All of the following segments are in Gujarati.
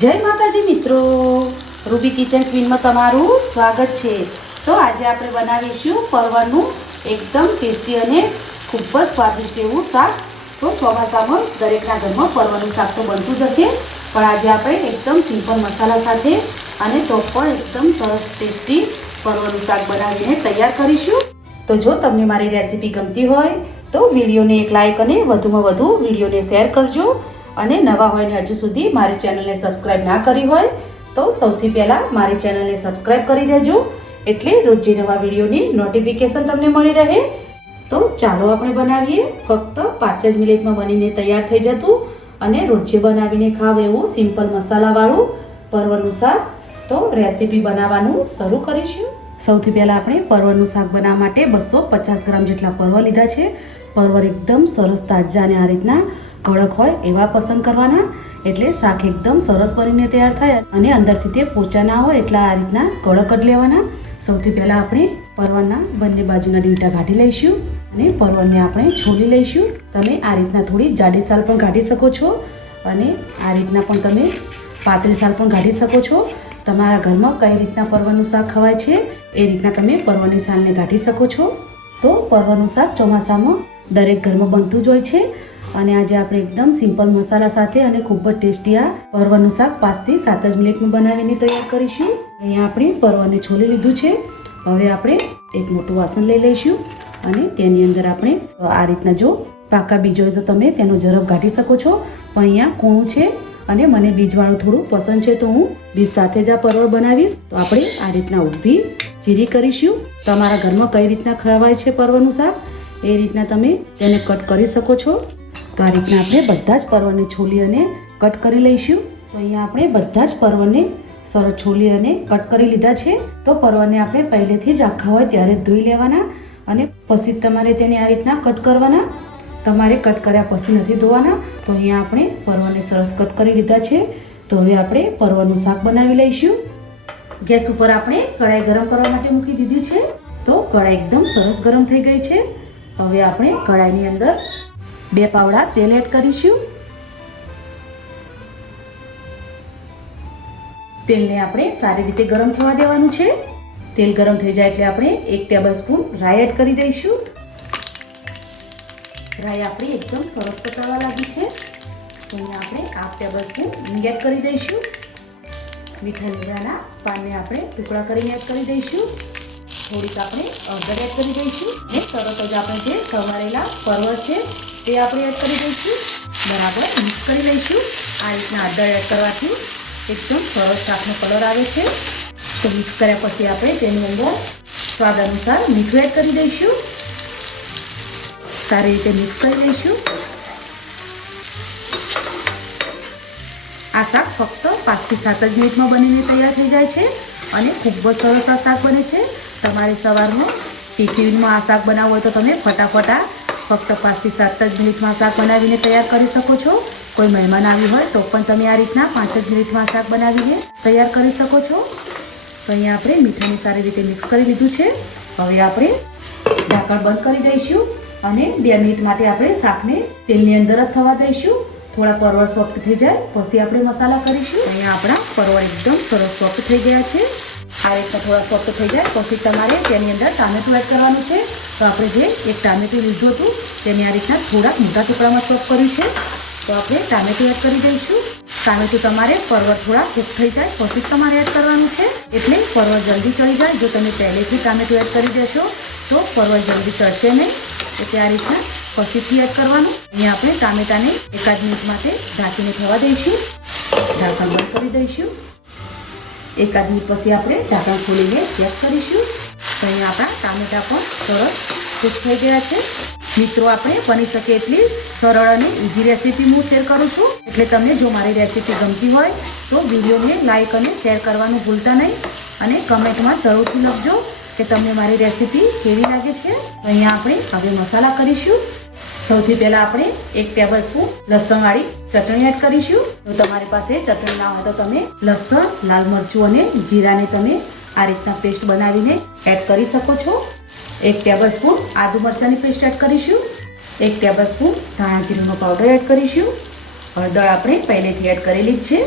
જય માતાજી મિત્રો. રૂબી કિચન ક્વીનમાં તમારું સ્વાગત છે. તો આજે આપણે બનાવીશું પરવાનું એકદમ ટેસ્ટી અને ખૂબ જ સ્વાદિષ્ટ એવું શાક. તો ચોમાસામાં દરેકના ઘરમાં પરવાનું શાક તો બનતું જ હશે. પણ આજે આપણે એકદમ સિમ્પલ મસાલા સાથે અને તો પણ એકદમ સરસ ટેસ્ટી પરવાનું શાક બનાવીને તૈયાર કરીશું. તો જો તમને મારી રેસીપી ગમતી હોય, તો વિડીયોને એક લાઇક અને વધુમાં વધુ વિડીયોને શેર કરજો. અને નવા હોય ને હજુ સુધી મારી ચેનલને સબસ્ક્રાઇબ ના કરી હોય, તો સૌથી પહેલાં મારી ચેનલને સબસ્ક્રાઇબ કરી દેજો. એટલે રોજે નવા વિડીયોની નોટિફિકેશન તમને મળી રહે. તો ચાલો આપણે બનાવીએ. ફક્ત પાંચ જ મિનિટમાં બનીને તૈયાર થઈ જતું અને રોજે બનાવીને ખાવ એવું સિમ્પલ મસાલાવાળું પરવરનું શાક. તો રેસીપી બનાવવાનું શરૂ કરીશું. સૌથી પહેલાં આપણે પરવરનું શાક બનાવવા માટે બસો પચાસ ગ્રામ જેટલા પરવર લીધા છે. પરવર એકદમ સરસ તાજા અને આ રીતના કડક હોય એવા પસંદ કરવાના. એટલે શાક એકદમ સરસ બનીને તૈયાર થાય અને અંદરથી તે પોચા ના હોય એટલા આ રીતના કડક જ લેવાના. સૌથી પહેલાં આપણે પરવળના બંને બાજુના ડીંટા કાઢી લઈશું અને પરવળને આપણે છોલી લઈશું. તમે આ રીતના થોડી જાડી સાલ પણ કાઢી શકો છો અને આ રીતના પણ તમે પાતળી સાલ પણ કાઢી શકો છો. તમારા ઘરમાં કઈ રીતના પરવાનું શાક ખવાય છે એ રીતના તમે પરવાની સાલને કાઢી શકો છો. તો પરવાનું શાક ચોમાસામાં દરેક ઘરમાં બનતું જ હોય છે. અને આજે આપણે એકદમ સિમ્પલ મસાલા સાથે અને ખૂબ જ ટેસ્ટી આ પરવાનું શાક પાંચથી સાત જ મિનિટનું બનાવીને તૈયાર કરીશું. અહીંયા આપણે પરવાને છોલી લીધું છે. હવે આપણે એક મોટું વાસણ લઈ લઈશું અને તેની અંદર આપણે આ રીતના જો પાકા બીજ હોય તો તમે તેનો ઝરફ કાઢી શકો છો. પણ અહીંયા કૂણું છે અને મને બીજવાળું થોડું પસંદ છે તો હું બીજ સાથે જ આ પરવળ બનાવીશ. તો આપણે આ રીતના ઊભી ચીરી કરીશું. તમારા ઘરમાં કઈ રીતના ખવાય છે પરવળનું શાક? એ રીતના તમે તેને કટ કરી શકો છો. તો આ રીતના આપણે બધા જ પર્વને છોલી અને કટ કરી લઈશું. તો અહીંયા આપણે બધા જ પર્વને સરસ છોલી અને કટ કરી લીધા છે. તો પર્વને આપણે પહેલેથી જ આખા હોય ત્યારે ધોઈ લેવાના અને પછી તમારે તેને આ રીતના કટ કરવાના. તમારે કટ કર્યા પછી નથી ધોવાના. તો અહીંયા આપણે પર્વને સરસ કટ કરી લીધા છે. તો હવે આપણે પર્વનું શાક બનાવી લઈશું. ગેસ ઉપર આપણે કઢાઈ ગરમ કરવા માટે મૂકી દીધી છે. તો કઢાઈ એકદમ સરસ ગરમ થઈ ગઈ છે. હવે આપણે કઢાઈની અંદર બે પાવડા તેલ એડ કરીશું. તેલને આપણે સારી રીતે ગરમ થવા દેવાનું છે. તેલ ગરમ થઈ જાય એટલે આપણે એક ટેબલ સ્પૂન રાઈ એડ કરી દઈશું. રાઈ આપણી એકદમ સરસ પકાવવા લાગી છે. અહીંયા આપણે હાફ ટેબલ સ્પૂન હિંગ એડ કરી દઈશું. મીઠા લીમડાના પાનને આપણે ટુકડા કરીને એડ કરી દઈશું. થોડીક આપણે અડધર એડ કરી દઈશું, ને તરત જ આપણે જે સમારેલા પરવળ છે તે આપણે એડ કરી દઈશું. બરાબર, મિક્સ કરી લઈશું. આ રીતના હળદર એડ કરવાથી એકદમ સરસ શાકનો કલર આવે છે. તો મિક્સ કર્યા પછી આપણે તેની અંદર સ્વાદ અનુસાર મીઠું એડ કરી દઈશું. સારી રીતે મિક્સ કરી લઈશું. આ શાક ફક્ત પાંચથી સાત જ મિનિટમાં બનીને તૈયાર થઈ જાય છે. અને ખૂબ જ સરસ આ શાક બને છે. તમારે સવારમાં ટિફિનમાં આ શાક બનાવવું હોય તો તમે ફટાફટ ફક્ત પાંચથી સાત જ મિનિટમાં શાક બનાવીને તૈયાર કરી શકો છો. કોઈ મહેમાન આવ્યું હોય તો પણ તમે આ રીતના પાંચ જ મિનિટમાં શાક બનાવીને તૈયાર કરી શકો છો. તો અહીંયા આપણે મીઠાને સારી રીતે મિક્સ કરી લીધું છે. હવે આપણે ઢાંકણ બંધ કરી દઈશું અને બે મિનિટ માટે આપણે શાકને તેલની અંદર જ થવા દઈશું. થોડા પરવળ સોફ્ટ થઈ જાય, પછી આપણે મસાલા કરીશું. અહીંયા આપણા પરવળ એકદમ સરસ સોફ્ટ થઈ ગયા છે. આ રીતના થોડા સોફ્ટ થઈ જાય, પછી તમારે તેની અંદર ટામેટું એડ કરવાનું છે. તો આપણે જે એક ટામેટું લીધું હતું, તેને આ રીતના થોડાક મોટા ટુકડામાં ચોપ કર્યું છે. તો આપણે ટામેટું એડ કરી દઈશું. ટામેટું તમારે પરવળ થોડા કૂક થઈ જાય, પછી તમારે એડ કરવાનું છે. એટલે પરવળ જલ્દી ચડી જાય, જો તમે પહેલેથી ટામેટું એડ કરી દેશો, તો પરવળ જલ્દી ચડશે નહીં. એટલે આ રીતના પછીથી એડ કરવાનું. અહીંયા આપણે ટામેટાને એકાદ મિનિટ માટે ઢાંકીને થવા દઈશું. ઢાંકણ બંધ કરી દઈશું. એકાદ મિનિટ પછી આપણે ઢાંકણ ખોલીને ચેક કરીશું. અહીંયા આપણા ટામેટા પણ સરસ કૂક થઈ ગયા છે. મિત્રો, આપણે બની શકે એટલી સરળ અને ઇઝી રેસીપી હું શેર કરું છું. એટલે તમને જો મારી રેસીપી ગમતી હોય, તો વિડીયોને લાઇક અને શેર કરવાનું ભૂલતા નહીં. અને કમેન્ટમાં જરૂરથી લખજો કે તમને મારી રેસીપી કેવી લાગે છે. અહીંયા આપણે હવે મસાલા કરીશું. સૌથી પહેલાં આપણે એક ટેબલ સ્પૂન લસણવાળી ચટણી એડ કરીશું. જો તમારી પાસે ચટણી ના હોય તો તમે લસણ, લાલ મરચું અને જીરાને તમે આ રીતના પેસ્ટ બનાવીને એડ કરી શકો છો. એક ટેબલ સ્પૂન આદુ મરચાંની પેસ્ટ એડ કરીશું. એક ટેબલ સ્પૂન ધાણા જીરુંનો પાવડર એડ કરીશું. હળદર આપણે પહેલેથી એડ કરેલી જ છે.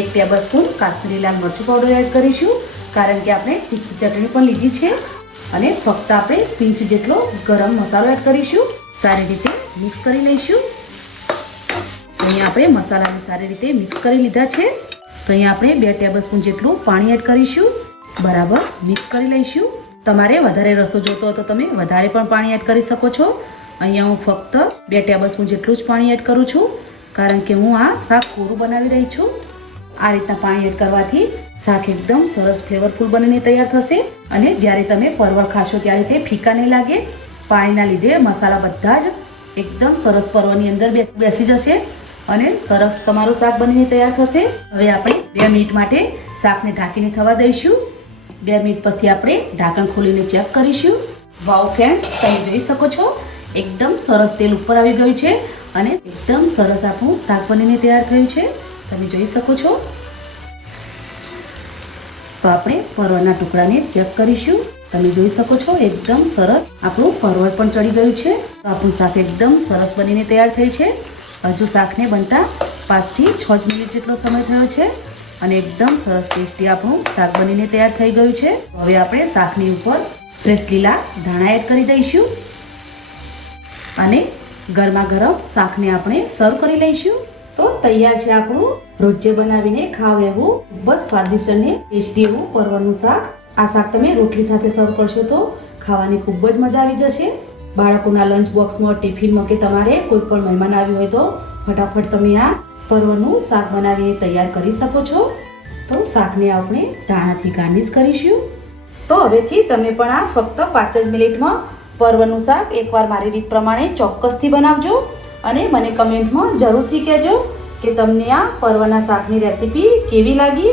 એક ટેબલ સ્પૂન કાશ્મીરી લાલ મરચું પાવડર એડ કરીશું, કારણ કે આપણે તીખી ચટણી પણ લીધી છે. અને ફક્ત આપણે પીંચ જેટલો ગરમ મસાલો એડ કરીશું. સારી રીતે મિક્સ કરી લઈશું. અહીંયા આપણે મસાલાને સારી રીતે મિક્સ કરી લીધા છે. તો અહીંયા આપણે બે ટેબલ સ્પૂન જેટલું પાણી એડ કરીશું. બરાબર મિક્સ કરી લઈશું. તમારે વધારે રસો જોતો હતો તમે વધારે પણ પાણી એડ કરી શકો છો. અહીંયા હું ફક્ત બે ટેબલ સ્પૂન જેટલું જ પાણી એડ કરું છું. કારણ કે હું આ શાક કોરું બનાવી રહી છું. આ રીતના પાણી એડ કરવાથી શાક એકદમ સરસ ફ્લેવરફુલ બનીને તૈયાર થશે. અને જ્યારે તમે પરવળ ખાશો ત્યારે તે ફીકા નહીં લાગે. પાણીના લીધે મસાલા બધા જ એકદમ સરસ પર્વની અંદર બેસી જશે અને સરસ તમારું શાક બનીને તૈયાર થશે. હવે આપણે બે મિનિટ માટે શાકને ઢાંકીને થવા દઈશું. બે મિનિટ પછી આપણે ઢાંકણ ખોલીને ચેક કરીશું. વાવ ફ્રેન્ડ્સ તમે જોઈ શકો છો, એકદમ સરસ તેલ ઉપર આવી ગયું છે અને એકદમ સરસ આપણું શાક બનીને તૈયાર થયું છે. તમે જોઈ શકો છો. તો આપણે પરવાના ટુકડાને ચેક કરીશું. તમે જોઈ શકો છો, એકદમ સરસ આપણું પરવળ પણ ચડી ગયું છે. તો આપણું શાક એકદમ સરસ બનીને તૈયાર થઈ છે. હજુ શાકને બનતા પાંચથી છ જ મિનિટ જેટલો સમય થયો છે અને એકદમ સરસ ટેસ્ટી આપણું શાક બનીને તૈયાર થઈ ગયું છે. હવે આપણે શાકની ઉપર ફ્રેશ લીલા ધાણા એડ કરી દઈશું અને ગરમા ગરમ શાકને આપણે સર્વ કરી લઈશું. તો તૈયાર છે આપણું રોજે બનાવીને ખાવ એવું, ખૂબ જ સ્વાદિષ્ટ અને ટેસ્ટી એવું પરવળનું શાક. આ શાક તમે રોટલી સાથે સર્વ કરશો તો ખાવાની ખૂબ જ મજા આવી જશે. બાળકોના લંચ બોક્સમાં ટિફિનમાં કે તમારે કોઈ પણ મહેમાન આવ્યું હોય તો ફટાફટ તમે આ પર્વનું શાક બનાવીને તૈયાર કરી શકો છો. તો શાકને આપણે ધાણાથી ગાર્નિશ કરીશું. તો હવેથી તમે પણ આ ફક્ત પાંચ જ મિનિટમાં પર્વનું શાક એકવાર મારી રીત પ્રમાણે ચોક્કસથી બનાવજો અને મને કમેન્ટમાં જરૂરથી કહેજો કે તમને આ પર્વના શાકની રેસીપી કેવી લાગી